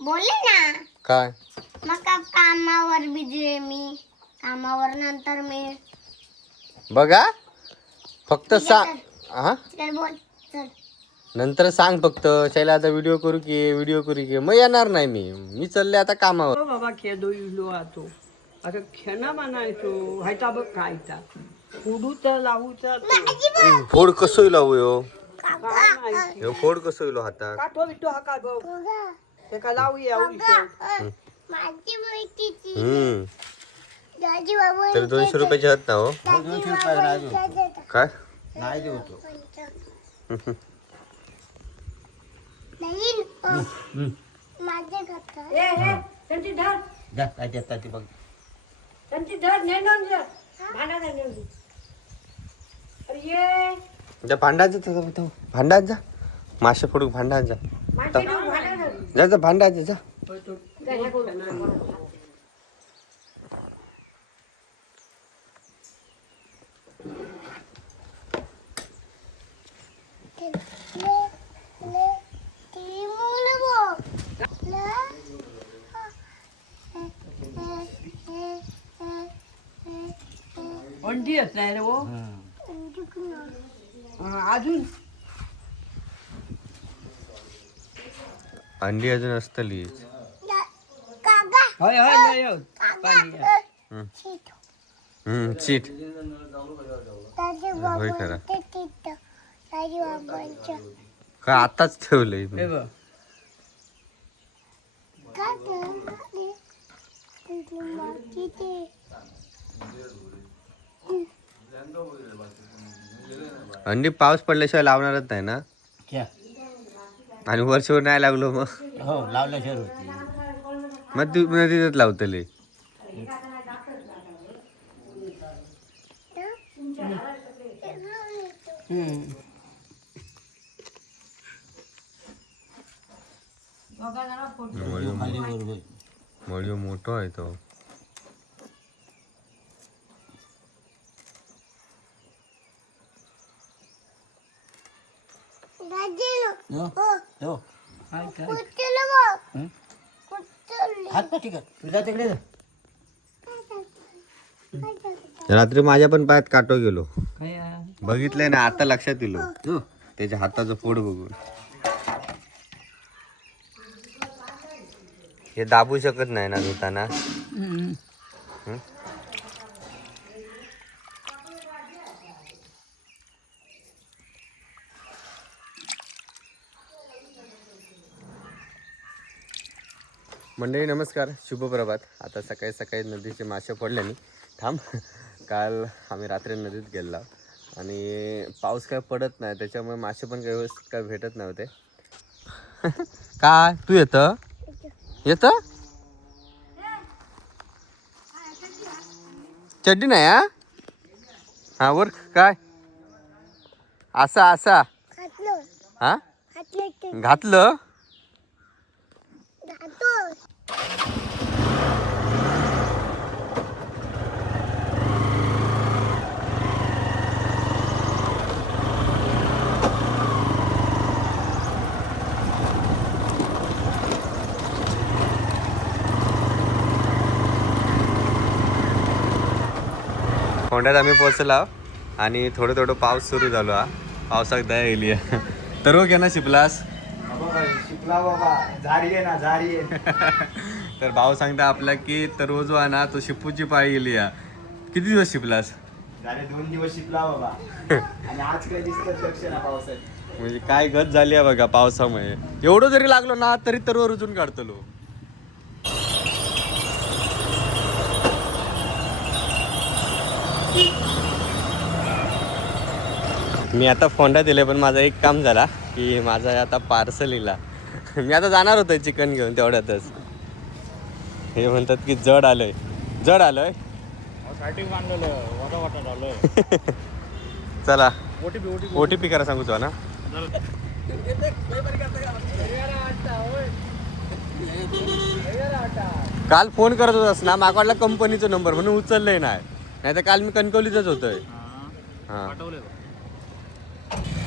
बोलले ना काय मग कामावर बिझी आहे मी. कामावर नंतर मी बघा फक्त ठीक आहे, सांग हा चल बोल चल. नंतर सांग फक्त शैला आता व्हिडिओ करू की मग येणार नाही मी चालले आता कामावर. बाबा खेदो इलो आतो अरे खेना म्हणायचो व्हायचा बघ खायचा उडूचा लावूचा फोड कसं होईल हो काय माहिती ह्यो फोड कसं होईल हातात काठो बिटो हा काय बघ ते काय लावूया माझी माहितीची हम्म दाजी बाबा तर 200 रुपयाची हात ना हो 200 रुपये नाही काय नाही देतो नाही माझे खाता त्यांची धर जा काय देतात ते बघ त्यांची धर नेऊन जा भांडा नेऊन अरे ये जा भांडात जा भांडात जा मासे फोडू भांडात जा माणसे नेऊन भांडा जा जा भांडात जा अंडी असणार रे वो अजून अंडी अजून असतली होय होय होय पाणी सीट होय खरा का आताच ठेवलंय मी. हे बघ अंडी पाऊस पडल्याशिवाय लावणारच नाही ना क्या आणि वर्षभर नाही लागलो मग हो लावल्याशिवाय होती मग तू नदीतच लावतले खाली बरोबर मळीव मोठो आहे तो हो हो काय काय हात ना ठीक आहे तुझ्या तिकडे जा. रात्री माझ्या पण पायात काटो गेलो काय बघितलंय ना आता लक्षात येलो हो त्याच्या हाताचं फोड बघून हे दाबू शकत नाही ना धुताना मंडळी नमस्कार शुभप्रभात. आता सकाळी सकाळी नदीचे मासे पडल्याने थांब काल आम्ही रात्री नदीत गेलो आणि पाऊस काय पडत नाही त्याच्यामुळे मासे पण काही व्यवस्थित काय भेटत नव्हते. काय तू येतं चड्डी नाही हा वर काय असा हा घातलं होंड्यात आम्ही पोहोचलो आणि थोडं थोडं पाऊस सुरू झालो हा पावसाक दया येईल तर हो घ्या ना शिपलास शिकला बाबा झाडी आहे ना झाडी आहे तर भाऊ सांगता आपला की तर रोज ना तो शिपूची पाळी गेली किती दिवस शिपलास झाले 2 दिवस शिकला बाबा आणि आज काय दिसतं लक्ष ना पावसात म्हणजे काय गत झाली आहे बघा पावसामुळे एवढं जरी लागलो ना तरी तरवर रुजून काढतलो मी आता फोंडा दिले पण माझा एक काम झाला की माझा आता पार्सल इला मी आता जाणार होतो चिकन घेऊन तेवढ्यातच हे म्हणतात की जड आलंय चला OTP करा सांगू तुला ना काल फोन करत होतास ना माग वाटला कंपनीचा नंबर म्हणून उचललंय नाही तर काल मी कणकवलीतच होतोय हा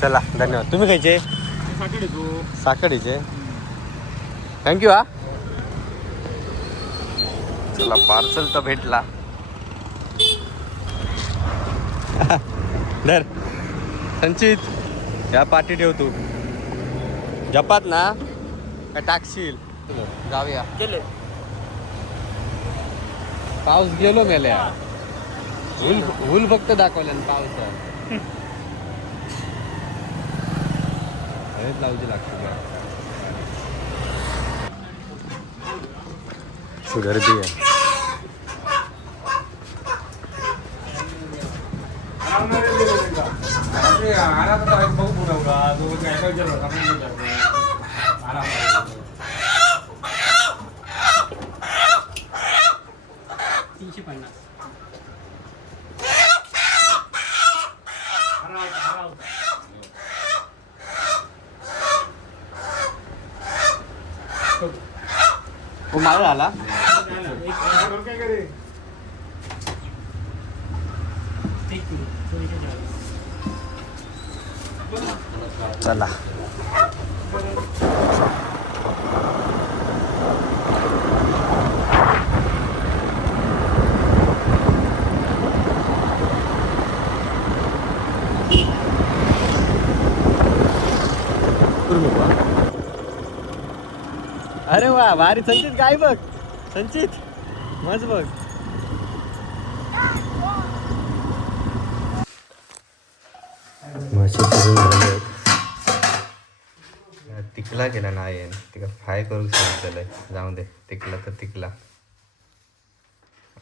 चला धन्यवाद तुम्ही खायचे साकडीचे थँक्यू हा चला पार्सल तर भेटला. धर संचित, या पाठी ठेव तू. जपात ना का टाकशील? जाऊया. पाऊस गेलो मेल्या. ऊन फक्त दाखवलं पावसात. लावची लागते गर्दी आहे. माळ आला. चला अरे वा भारी. संचित काय बघ, संचित मस्त बघ. मासे करून झाले. तिकला केला नाही तिका फ्राय करू सांगितलेलं आहे. जाऊ दे, तिकला तर तिकला.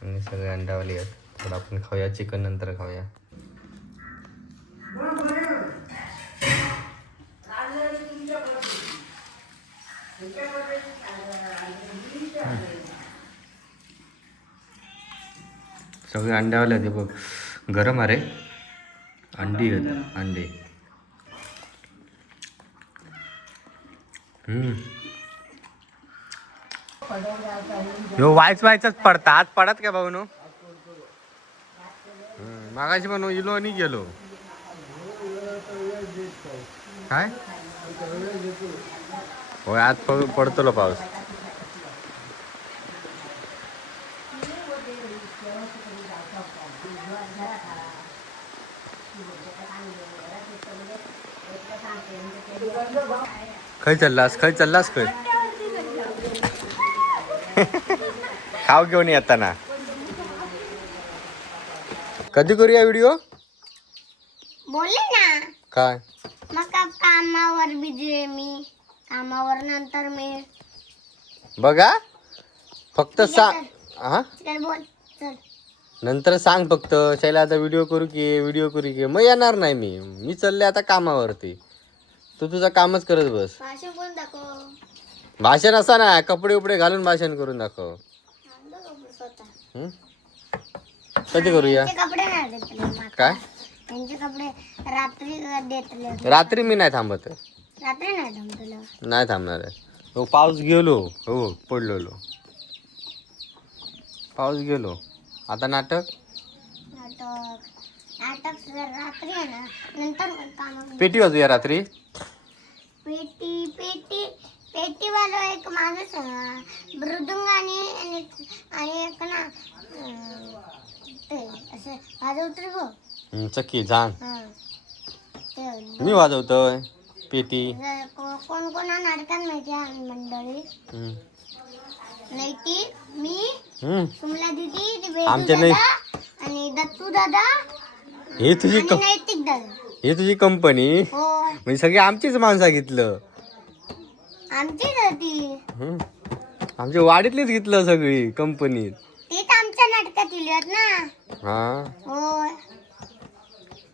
आणि सगळे अंडावाली आहेत. थोडं आपण खाऊया चिकन, नंतर खाऊया. सगळे अंड्यावाले आहेत बघ. गरम अरे अंडी आहेत, अंडे. यो व्हायचाच पडता. आज पडत का भाऊ नो? मागाशी पण इलो आणि गेलो. काय होय, आज पडतो पाऊस. खय चाललास खय? खाव घेऊन येताना. कधी करूया व्हिडिओ? बोलले ना काय मग कामावर बिझी आहे मी. कामावर नंतर मी बघा फक्त सांग. हा चल बोल चल. नंतर सांग फक्त. शैला आता व्हिडिओ करू की मग येणार नाही मी चालले आता कामावरती. तू तुझं कामच करत बस. भाषण कोण दाखव. भाषण असा ना, कपडे उपडे घालून भाषण करून दाखव. स्वतः कधी करूया? त्यांचे कपडे नाही देतले माका. काय त्यांचे कपडे रात्री देतले. रात्री मी नाही थांबत. रात्री नाही थांबतलं. नाही थांबणार आहे. हो पाऊस गेलो. हो पडलेलो पाऊस गेलो. आता नाटक रात्री आहे ना. नंतर काम पेटी वाजूया रात्री. पेटीवाला एक माणूस मृदुंग आणि एक ना ते असं वाजवतो गो. चक्की झांग हा मी वाजवतोय पेटी. कोण कोणा नाटकात माहिती आहे मंडळी. नाही ती मी, सुमला दीदी, ती वेदू आमच्या नाही. दादा आणि दत्तू दादा हे तुझी आणि नैतिक दादा. हे तुझी कंपनी हो म्हणजे सगळी आमचीच माणसं घेतलं. आमचीच होती. आमच्या वाडीतलीच घेतलं सगळी कंपनीत. ते तर आमच्या नाटकात लिहित ना. हा होय.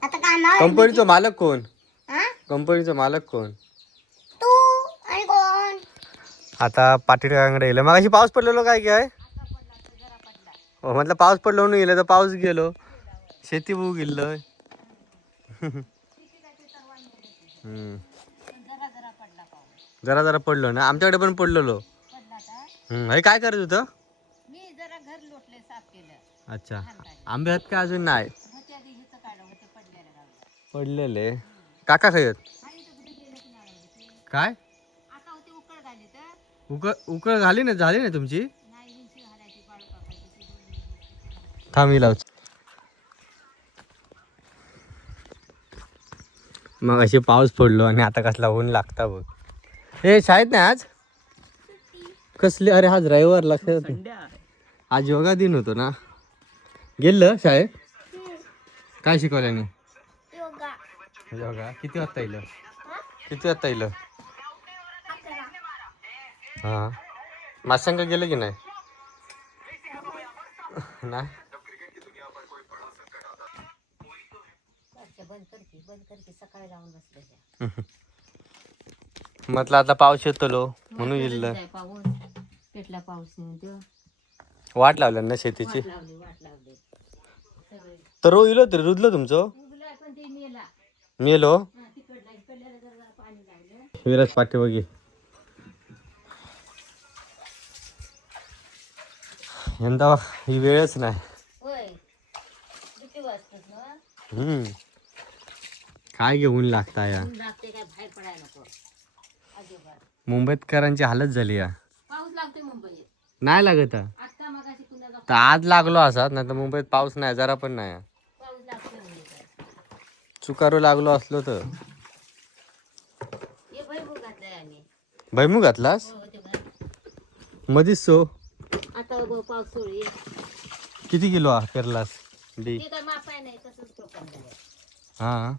आता कामावर कंपनीचा मालक कोण? हा कंपनीचा मालक कोण? तू आणि कोण. आता पाटीलकडे गेलं. मग अशी पाऊस पडलेलो काय हो म्हटलं पाऊस पडलो म्हणून गेलं तर पाऊस गेलो. शेती बघू गेलं. जरा जरा पडलो ना. आमच्याकडे पण पडलेलो. हे काय करत होतं? अच्छा आंबे आहेत का अजून नाही पडलेले. काका खायत काय उकळ घाली ना. झाली ना तुमची. थांबी लाव. मग अशी पाऊस पडलो आणि आता कसला ऊन लागता बघ. हे शाळेत नाही आज कसली? अरे आज रविवार लक्षात नाही. आज योगा दिन होतो ना. गेलं शाळेत? काय शिकवल्याने? योगा. योगा किती वाजता येईल? किती वाजता येईल? 11. हां माशांक गेलं की नाही? नाही म्हटलं आता पाऊस येतो लो म्हणून येईल. पेटला पाऊस वाट लावल्या ना शेतीची. तर येलो तरी रुजलं तुमचं? मेलो विराज पाठी बघी. यंदा ही वेळच नाही. काय घेऊन लागता या मुंबईकरांची हालत झाली या. पाऊस लागतोय मुंबईत नाही लागत आता मगाशी कुणाला तर आज लागलो असाच नाही तर मुंबईत पाऊस नाही जरा पण नाही. पाऊस लागतोय मुंबईत. चुकारू लागलो असलो तर. हे भुईमूग घातलाय आम्ही. भैमू घातलास हो, ते बघ. मधीच सो आता पाऊस सोळी किती किलो पेरलास डी? ते काय मापाय नाही तसंच टोकन झालं. हा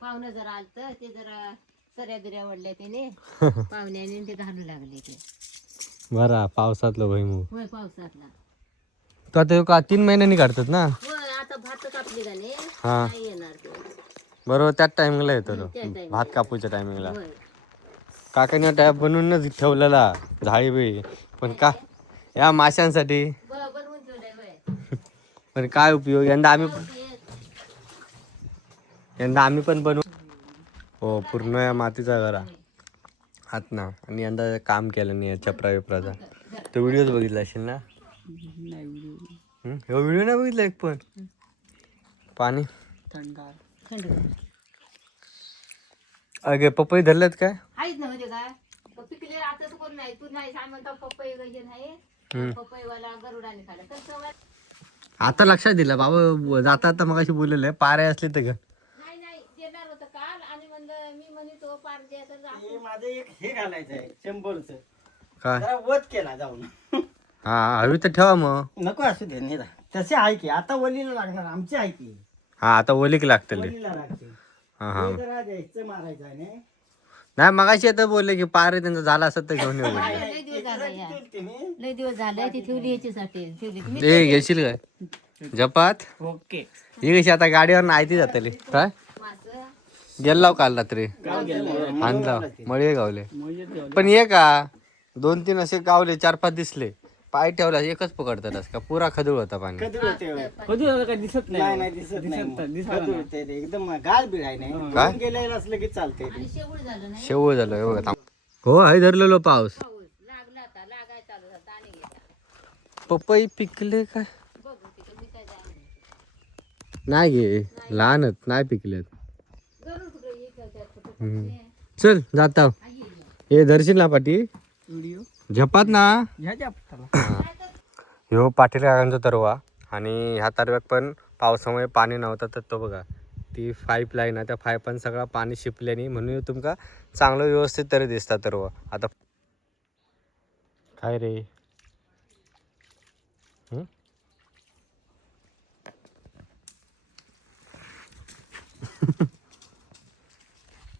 पाहुणं जरा आलत ते जरा सऱ्या बिऱ्या वडल्या त्याने पाहुण्याने ते घालू लागले ते. बरा पावसातलं भैमू. होय पावसातला. तो आता ह्यो का 3 महिन्यांनी काढतात ना? होय आता भात कापली गाणे हा नाही येणार ते. बरोबर त्याच टायमिंगला येतो तो. त्या time भात कापूच्या टायमिंगला. होय काकाने टॅप बनवूनच ठेवलेला झाडी बी. पण का या माशांसाठी. बनवून ठेवलंय होय. पण काय उपयोग यंदा आम्ही पण बनवू. हो पूर्ण या मातीचा घरा हात ना. आणि यंदा काम केलं नाही चपरा विपराचा. तो व्हिडिओच बघितला असेल ना? हो व्हिडिओ नाही बघितला एक पण. पाणी थंड अगे पपई धरलेत काय? आहेत ना म्हणजे काय पिकले आता तर कोण नाही. तू नाही सामान पपई वगैरे नाही. पपईवाला गरुडाने खाल्ला तर सवय आता लक्षात दिलं बाबा. जाता आता मग अशी बोललेलं आहे पारे असले तर का नाही नाही देणार होतं काल आणि म्हणलं मी म्हणतो पार द्यायचं जा. हे माझं एक हे घालायचं आहे चंबलचं. काय? जरा वध केला जाऊन. हा हवी तर ठेवा मग. नको असू दे निरा. तसे आहे की आता वलीला लागणार आमची आहे की. हा आता ओलीक लागतले. वलीला लागते. हा हा हे जरा द्यायचं मारायचं आहे ना. नाही मगाशी आता बोलले की पारे त्यांचं झालं असत तर घेऊन येऊ बोलले. लय दिवस झाला या. ते मी लय दिवस झालं ती ठेवली याच्यासाठी ठेवली मी. ए घेशील काय जपात? ओके. ही कशी आता गाडीवर नाही ती जातली काय? मासं गेलाव काल रात्री आणला मळे गावले. पण ये का 2-3 असे गावले 4-5 दिसले. पाय ठेवला एकच पकडतात का पुरा खदूळ होता पाणी. कधी होते काय दिसत नाही. नाही दिसत नाही. कधी होते ते एकदम गाल बीड आहे नाही. काय? घेऊन गेलेलं असलं की चालतंय ते. आणि शेवळ झालं नाही. शेवळ झालं हे बघा थांब. हो आहे धरलेलो पाऊस. पाऊस लागला आता लागाय चालू झाला आणि गेला. पपई पिकले काय? बघू तिकडे मी काय जाय नाही गे लहानच नाही पिकलेत. गरुड तिकडे ये त्यात. चल जाता हे दर्शन ना पाठी झपात ना. ह्यो पाटील काकांचा तरवा आणि ह्या तरव्यात पण पावसामुळे पाणी नव्हतं तर तो बघा ती पाईप लाईन आहे त्या पाईपान सगळं पाणी शिपल्याने म्हणून तुमका चांगलं व्यवस्थित तरी दिसता तरवा. आता काय रे